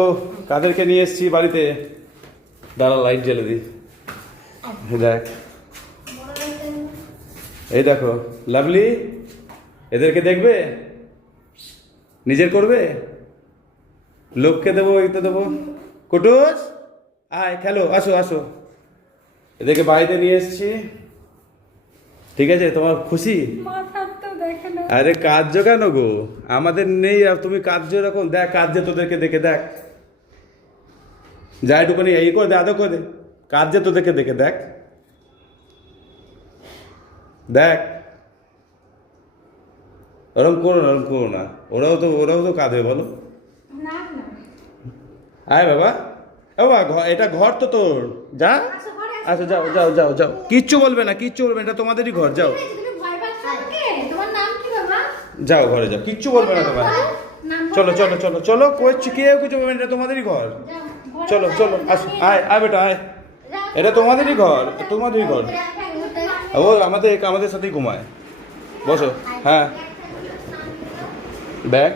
তো কাদেরকে নিয়ে এসেছি বাড়িতে, দাঁড়া লাইট জ্বেলে দিই। দেখ, এই দেখো লাভলি, এদেরকে দেখবে, নিজের করবে, লোককে দেবো, এতে দেবো। কুটুস আয় খেলো, আসো আসো। এদেরকে বাড়িতে নিয়ে এসেছি, ঠিক আছে? তোমার খুশি? আরে কার্য কেন গো, আমাদের নেই আর তুমি কার্য এরকম। দেখ কার্যে তোদেরকে দেখে দেখ, যা একটুখানি এই করে দে, আদৌ করে দে, কার্যে তোদেরকে দেখে দেখ, দেখ। ওরম করো না, ওরম করো না, ওরাও তো কাঁদবে, বলো। আয় বাবা, ও বাবা, এটা ঘর তো তোর, যা। আচ্ছা যাও যাও যাও যাও, কিচ্ছু বলবে না, কিচ্ছু বলবে না, এটা তোমাদেরই ঘর, যাও যাও ঘরে যাও, কিচ্ছু বলবে না তোমার। চলো চলো চলো চলো, করছি কেউ কিছু বলবে না, এটা তোমাদেরই ঘর। চলো চলো, আসো, আয় আয় বেটা আয়, এটা তোমাদেরই ঘর, তোমাদেরই ঘর। ও আমাদের সাথেই ঘুমায়, বসো। হ্যাঁ, ব্যাগ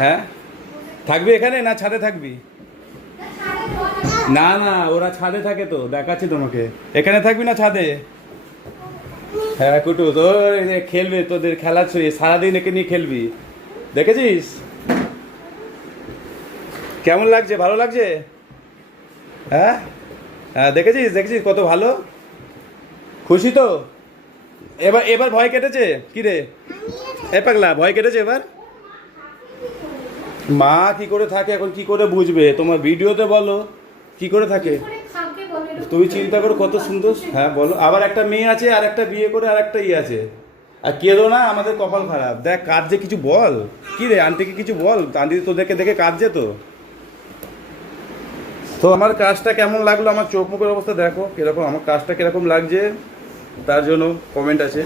হ্যাঁ, থাকবি এখানে না ছাদে থাকবি? না না, ওরা ছাদে থাকে তো, দেখাচ্ছি তোমাকে। এখানে থাকবি না ছাদে? হ্যাঁ কুটু, তোর খেলবে, তোদের খেলা ছুঁয়ে সারাদিন একে নিয়ে খেলবি, দেখেছিস? কেমন লাগছে, ভালো লাগছে? হ্যাঁ হ্যাঁ, দেখেছিস দেখেছিস কত ভালো, খুশি তো? এবার এবার ভয় কেটেছে কি রে? এ পাগলা, ভয় কেটেছে এবার? মা কি করে থাকে এখন, কি করে বুঝবে? তোমার ভিডিওতে বলো কি করে থাকে। তুমি চিন্তা করো কত সুন্দর। হ্যাঁ বলো, আবার একটা মেয়ে আছে, আর একটা বিয়ে করে আর একটা আছে। আর কেঁদো না, আমাদের কপাল খারাপ। দেখ কাঁদছে, কিছু বল। কি রে, আন্টিকে কিছু বল, আন্টি তোদেরকে দেখে কাঁদছে তো। তো আমার কাজটা কেমন লাগলো, আমার চোখ মুখের অবস্থা দেখো কিরকম, আমার কাজটা কিরকম লাগছে, তার জন্য কমেন্ট আছে।